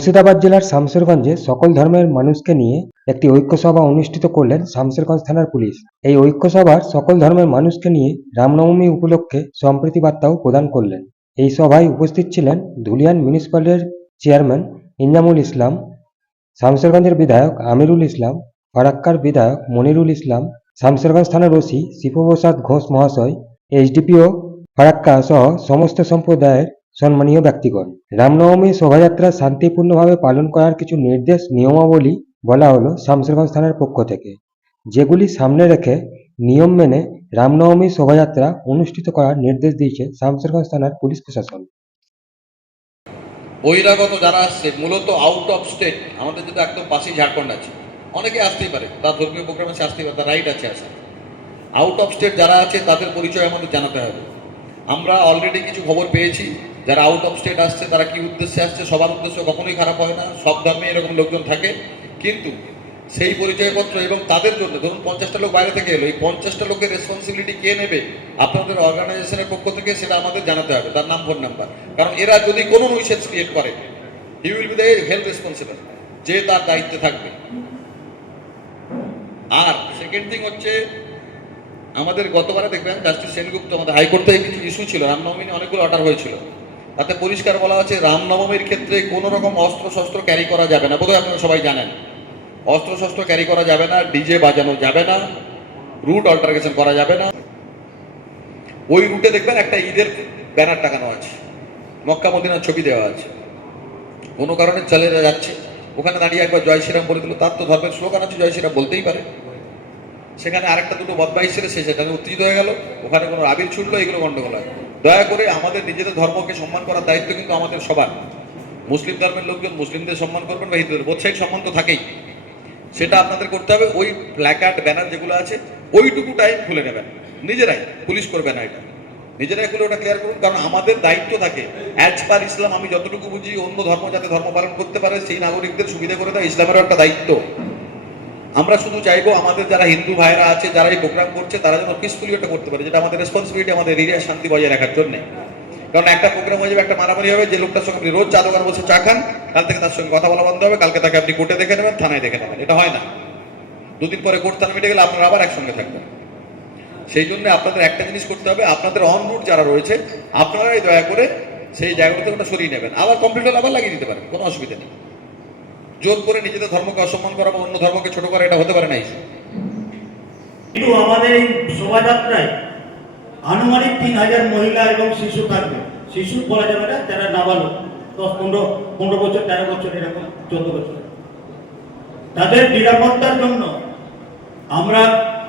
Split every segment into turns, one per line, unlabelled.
মুর্শিদাবাদ জেলার শামশেরগঞ্জে সকল ধর্মের মানুষকে নিয়ে একটি ঐক্য সভা অনুষ্ঠিত করলেন শামশেরগঞ্জ থানার পুলিশ। এই ঐক্য সভার সকল ধর্মের মানুষকে নিয়ে রামনবমী উপলক্ষে সম্প্রীতি বার্তাও প্রদান করলেন। এই সভায় উপস্থিত ছিলেন ধুলিয়ান মিউনিসিপ্যালিটির চেয়ারম্যান ইনজামুল ইসলাম শামশেরগঞ্জের বিধায়ক আমিরুল ইসলাম, ফারাক্কার বিধায়ক মনিরুল ইসলাম শামশেরগঞ্জ থানার ওসি শিবপ্রসাদ ঘোষ মহাশয়, এইচডিপিও ফারাক্কা সহ সমস্ত সম্প্রদায়ের সম্মানীয় ব্যক্তিগণ, রামনবমী শোভাযাত্রা শান্তিপূর্ণভাবে পালন করার কিছু নির্দেশ, নিয়মাবলী বলা হলো শামশেরগঞ্জ থানার পক্ষ থেকে। যেগুলি সামনে রেখে নিয়ম মেনে রামনবমী শোভাযাত্রা অনুষ্ঠিত করার নির্দেশ দিয়েছে শামশেরগঞ্জ থানার পুলিশ প্রশাসন।
বহিরাগত যারা আসছে, মূলত আউট অফ স্টেট আমাদের যেটা একদম পাশেই ঝাড়খণ্ড আছে। অনেকে আসতেই পারে, তার ধর্মীয় প্রোগ্রামে সে আসতেই পারে, তার রাইট আছে, আসা। আউট অফ স্টেট যারা আছে, তাদের পরিচয় আমাদের জানাতে হবে। আমরা অলরেডি কিছু খবর পেয়েছি যারা আউট অফ স্টেট আসছে, তারা কি উদ্দেশ্যে আসছে? সবার উদ্দেশ্য কখনোই খারাপ হয় না। সব ধর্মে এরকম লোকজন থাকে। কিন্তু সেই পরিচয়পত্র এবং তাদের জন্য, ধরুন পঞ্চাশটা লোক বাইরে থেকে এলো, এই পঞ্চাশটা লোকের রেসপন্সিবিলিটি কে নেবে? আপনাদের অর্গানাইজেশনের পক্ষ থেকে সেটা আমাদের জানাতে হবে, তার নাম ফোন নাম্বার কারণ এরা যদি কোনো নৈসেন্স ক্রিয়েট করে he will be the health responsible যে তার দায়িত্বে থাকবে। আর সেকেন্ড থিং হচ্ছে, আমাদের গতবারে দেখবেন জাস্টিস সেনগুপ্ত আমাদের হাইকোর্ট থেকে কিছু ইস্যু ছিল, রামনবমী অনেকগুলো অর্ডার হয়েছিল। তাতে পরিষ্কার বলা আছে, রামনবমীর ক্ষেত্রে কোনো রকম অস্ত্র শস্ত্র ক্যারি করা যাবে না। বোধহয় আপনারা সবাই জানেন। অস্ত্র শস্ত্র ক্যারি করা যাবে না ডিজে বাজানো যাবে না রুট অল্টারকেশন করা যাবে না। ওই রুটে দেখবেন একটা ঈদের ব্যানার টাঙানো আছে, মক্কা মদিনার ছবি দেওয়া আছে। কোনো কারণে চলে যাচ্ছে, ওখানে দাঁড়িয়ে একবার জয় শ্রীরাম বলে দিল, তার তো ধর্মের স্লোগান আছে, জয় শ্রীরাম বলতেই পারে। সেখানে আরেকটা দুটো বদমাইশ ছেলে, সে সেখানে উত্তেজিত হয়ে গেল, ওখানে কোনো আবির ছুটলো, এগুলো গন্ডগোল হয়। দয়া করে আমাদের নিজেদের ধর্মকে সম্মান করার দায়িত্ব কিন্তু আমাদের সবার। মুসলিম ধর্মের লোকজন মুসলিমদের সম্মান করবেন বা হিন্দুদের। বোধ সাইড সম্মান তো থাকেই। সেটা আপনাদের করতে হবে। ওই প্ল্যাকার্ড ব্যানার যেগুলো আছে, ওইটুকু টাইম খুলে নেবেন। নিজেরাই পুলিশ করবে না এটা। নিজেরাই খুলে ওটা ক্লিয়ার করুন। কারণ আমাদের দায়িত্ব থাকে। অ্যাজ পার ইসলাম আমি যতটুকু বুঝি, অন্য ধর্ম যাতে ধর্ম পালন করতে পারে, সেই নাগরিকদের সুবিধা করে দেয় ইসলামেরও একটা দায়িত্ব। আমরা শুধু চাইব আমাদের যারা হিন্দু ভাইরা আছে যারা এই প্রোগ্রাম করছে, তারা যেন পিসফুলি ওটা করতে পারে, যেটা আমাদের রেসপন্সিবিলিটি আমাদের এরিয়ায় শান্তি বজায় রাখার জন্য। কারণ একটা প্রোগ্রাম হয়ে যাবে, একটা মারামারি হবে, যে লোকটার সঙ্গে আপনি রোজ চা বসে চা খান, কাল থেকে তার সঙ্গে কথা বলা বন্ধ হবে, কালকে তাকে আপনি কোর্টে দেখে নেবেন, থানায় দেখে নেবেন। এটা হয় না। দুদিন পরে কোর্ট থানা মিটে গেলে আপনারা আবার একসঙ্গে থাকবেন। সেই জন্য আপনাদের একটা জিনিস করতে হবে, আপনাদের অন রুট যারা রয়েছে, আপনারাই দয়া করে সেই জায়গাগুলোতে ওটা সরিয়ে নেবেন। আবার কমপ্লিট হলে আবার লাগিয়ে দিতে পারেন, কোনো অসুবিধা নেই। জোর করে নিজেদের ধর্মকে অসম্মান করা বা অন্য ধর্মকে ছোট করা, এটা হতে পারে না
কিন্তু আমাদের এই শোভাযাত্রায় আনুমানিক তিন হাজার মহিলা এবং শিশু থাকবে। শিশু বলা যাবে না, যারা নাবালক, দশ, পনেরো পনেরো বছর, তেরো বছর, এরকম চোদ্দ বছর। তাদের নিরাপত্তার জন্য আমরা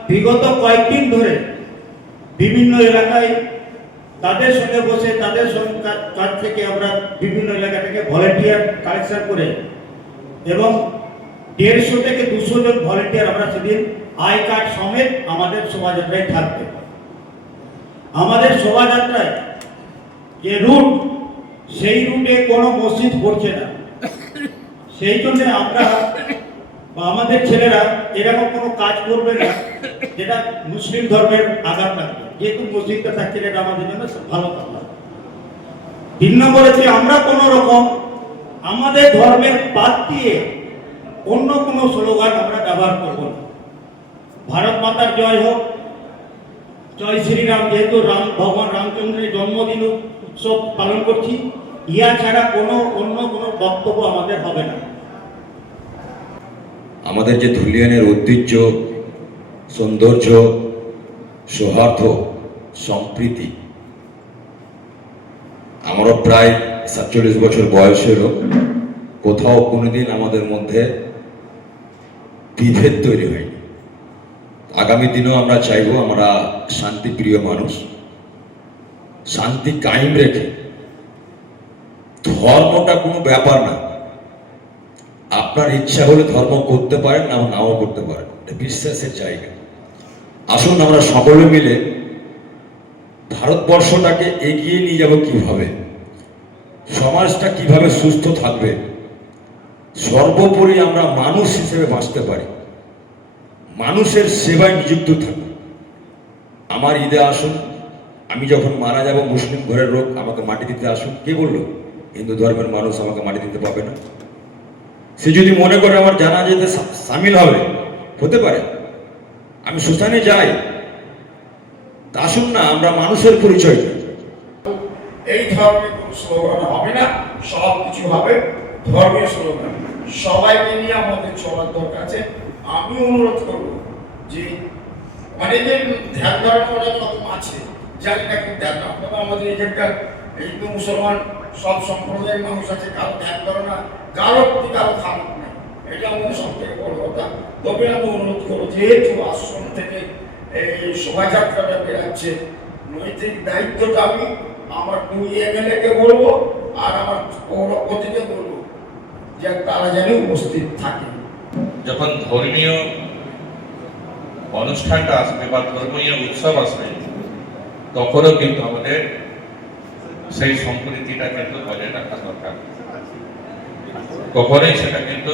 বিগত কয়েকদিন ধরে বিভিন্ন এলাকায় তাদের সঙ্গে বসে, তাদের সঙ্গে কাছ থেকে আমরা বিভিন্ন এলাকা থেকে ভলেন্টিয়ার কালেকশন করে এবং দেড়শো থেকে দুশো জন ভলেন্টিয়ার আমরা সেদিন আই কার্ড সমেত আমাদের শোভাযাত্রায় থাকবে। আমাদের শোভাযাত্রায় যে রুট সেই রুটে কোনো মসজিদ পড়ছে না। সেই জন্য আমরা বা আমাদের ছেলেরা এরকম কোনো কাজ করবে না যেটা মুসলিম ধর্মের আঘাত লাগবে। যেহেতু মসজিদটা থাকছে, এটা আমাদের জন্য ভালো কথা। তিন নম্বর আমরা কোনো রকম আমাদের ধর্মের বাদ দিয়ে অন্য কোনো স্লোগান আমরা ব্যবহার করব না। ভারত মাতার জয় হোক। জয় শ্রীরাম, যেহেতু রাম, ভগবান রামচন্দ্রের জন্মদিন উৎসব পালন করছি ইয়া ছাড়া কোনো অন্য কোনো বক্তব্য আমাদের হবে না।
আমাদের যে ধুলিয়ানের ঐতিহ্য, সৌন্দর্য, সৌহার্দ্য, সম্প্রীতি, আমারও প্রায় সাতচল্লিশ বছর বয়সেরও কোথাও কোনোদিন আমাদের মধ্যে বিভেদ তৈরি হয়নি। আগামী দিনেও আমরা চাইব আমরা শান্তিপ্রিয় মানুষ, শান্তি কায়েম রেখে, ধর্মটা কোনো ব্যাপার না। আপনার ইচ্ছা হলে ধর্ম করতে পারেন না নাও করতে পারেন। এটা বিশ্বাসের জায়গা। আসুন আমরা সকলে মিলে ভারতবর্ষটাকে এগিয়ে নিয়ে যাব কীভাবে? সমাজটা কীভাবে সুস্থ থাকবে? সর্বোপরি আমরা মানুষ হিসেবে বাঁচতে পারি। মানুষের সেবায় নিযুক্ত থাকবে। আমার ঈদে আসুন, আমি যখন মারা যাব, মুসলিম ঘরের লোক আমাকে মাটি দিতে আসুন কে বলল? হিন্দু ধর্মের মানুষ আমাকে মাটি দিতে পাবে না। সে যদি মনে করে আমার জানা যেতে সামিল হবে, হতে পারে। আমি শ্মশানে যাই। আসুন না, আমরা মানুষের পরিচয়
এই ধরনের স্লোগান হবে না, সব কিছু হবে ধর্মীয় স্লোগান। সবাইকে নিয়ে আমাদের চলার দরকার আছে। আমি অনুরোধ করব যে অনেকের ধ্যান ধারণা অনেক রকম আছে, জানি না কি ধ্যান আপনারা আমাদের এখানকার হিন্দু, মুসলমান সব সম্প্রদায়ের মানুষ আছে, কারও ধ্যান ধারণা, কারও প্রতি কারও খারাপ নেই। এটা আমাদের সব থেকে বড় কথা। তবে আমি অনুরোধ করব, যেহেতু আশ্রম থেকে এই শোভাযাত্রাটা বেরাচ্ছে নৈতিক দায়িত্বটা আমি আমার দুই এমএলএ কে বলব আর আমার পৌরপতিকে বলব যে তারা যেন উপস্থিত থাকে।
যখন ধর্মীয় অনুষ্ঠানটা আসবে বা ধর্মীয় উৎসব আসবে, তখনও কিন্তু আমাদের সেই সম্প্রীতিটা কিন্তু বজায় রাখা দরকার। কখনোই সেটা কিন্তু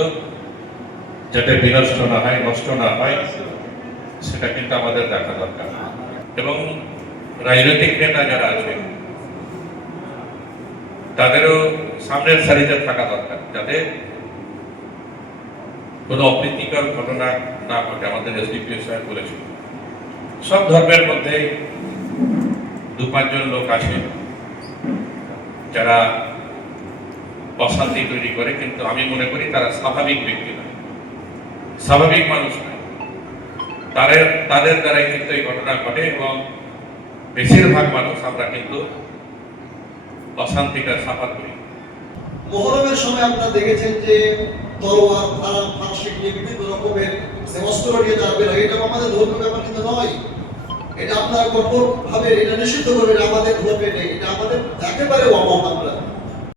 যাতে বিনষ্ট না হয়, নষ্ট না হয়, সেটা কিন্তু আমাদের দেখা দরকার। এবং রাজনৈতিক নেতা যারা আছে, তাদেরও সামনের সারিতে থাকা দরকার, যাতে কোনো অপ্রীতিকর ঘটনা না ঘটে, আমাদের এসডিপিও সাহেব বলেছিল সব ধর্মের মধ্যে দু পাঁচজন লোক আছে, যারা অশান্তি তৈরি করে, কিন্তু আমি মনে করি তারা স্বাভাবিক ব্যক্তি নয়। স্বাভাবিক মানুষ নয়। তাদের তাদের দ্বারাই কিন্তু এই ঘটনা ঘটে এবং বেশিরভাগ মানুষ আমরা কিন্তু অশান্তিটা সাফা করি।
মহরমের সময় আপনারা দেখেছেন যে তলোয়ার ফারা ফাঁসি নিয়ে বিভিন্ন রকমের অস্ত্র নিয়ে এটা আমাদের ধর্মীয় ব্যাপার কিন্তু নয়। এটা আপনারা কঠোর ভাবে এটা নিষিদ্ধ করবেন আমাদের ধর্মে নেই, এটা আমাদের একেবারে অমত আমরা।